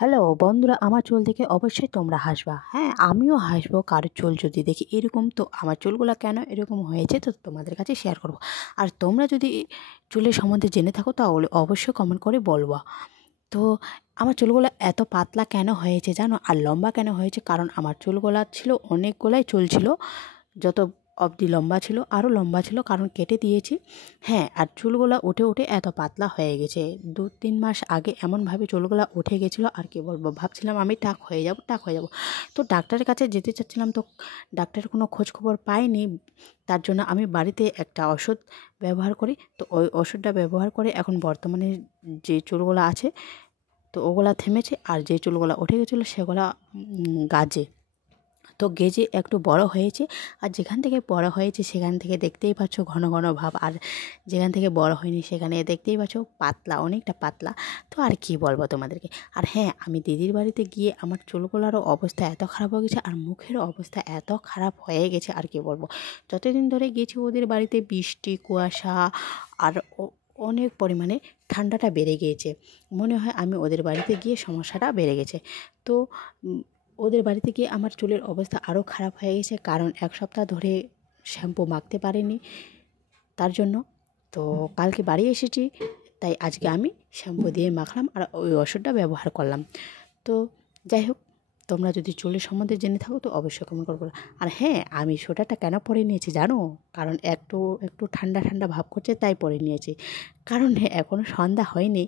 Hello বন্ধুরা, আমার চুল দেখে অবশ্যই তোমরা হাসবা। হ্যাঁ, আমিও হাসবো কারোর চুল যদি দেখি এরকম। তো আমার চুলগুলো কেন এরকম হয়েছে তো তোমাদের কাছে শেয়ার করব। আর তোমরা যদি চুলের সম্বন্ধে জেনে থাকো তাহলে অবশ্যই কমেন্ট করে বলবা। তো আমার চুলগুলো এত পাতলা কেন হয়েছে জানো, আর লম্বা কেন হয়েছে? কারণ আমার চুলগুলা ছিল, অনেকগুলাই চুল ছিল, যত অবধি লম্বা ছিল আরও লম্বা ছিল, কারণ কেটে দিয়েছি। হ্যাঁ, আর চুলগুলা উঠে উঠে এত পাতলা হয়ে গেছে। 2-3 মাস আগে এমনভাবে চুলগুলা উঠে গেছিলো, আর কি বলবো, ভাবছিলাম আমি টাক হয়ে যাব টাক হয়ে যাব। তো ডাক্তারের কাছে যেতে চাচ্ছিলাম, তো ডাক্তারের কোনো খোঁজ খবর পাইনি। তার জন্য আমি বাড়িতে একটা ওষুধ ব্যবহার করি। তো ওই ওষুধটা ব্যবহার করে এখন বর্তমানে যে চুলগুলো আছে তো ওগুলা থেমেছে, আর যে চুলগুলা উঠে গেছিলো সেগুলা গাছে, তো গেজে একটু বড় হয়েছে। আর যেখান থেকে বড় হয়েছে সেখান থেকে দেখতেই পাচ্ছ ঘন ঘন ভাব, আর যেখান থেকে বড় হয়নি সেখানে দেখতেই পাচ্ছ পাতলা, অনেকটা পাতলা। তো আর কি বলবো তোমাদেরকে। আর হ্যাঁ, আমি দিদির বাড়িতে গিয়ে আমার চুলগুলোরও অবস্থা এত খারাপ হয়ে গেছে, আর মুখেরও অবস্থা এত খারাপ হয়ে গেছে, আর কি বলবো। যতদিন ধরে গেছি ওদের বাড়িতে বৃষ্টি, কুয়াশা, আর অনেক পরিমাণে ঠান্ডাটা বেড়ে গিয়েছে। মনে হয় আমি ওদের বাড়িতে গিয়ে সমস্যাটা বেড়ে গেছে। তো ওদের বাড়িতে গিয়ে আমার চুলের অবস্থা আরও খারাপ হয়ে গেছে, কারণ 1 সপ্তাহ ধরে শ্যাম্পু মাখতে পারিনি তার জন্য। তো কালকে বাড়ি এসেছি, তাই আজকে আমি শ্যাম্পু দিয়ে মাখলাম আর ওই ওষুধটা ব্যবহার করলাম। তো যাই হোক, তোমরা যদি চুলের সম্বন্ধে জেনে থাকো তো অবশ্যই কমেন্ট করবো। আর হ্যাঁ, আমি সোয়েটারটা কেন পরে নিয়েছি জানো? কারণ একটু একটু ঠান্ডা ঠান্ডা ভাব করছে তাই পরে নিয়েছি। কারণ হ্যাঁ, এখনও সন্ধ্যা হয়নি,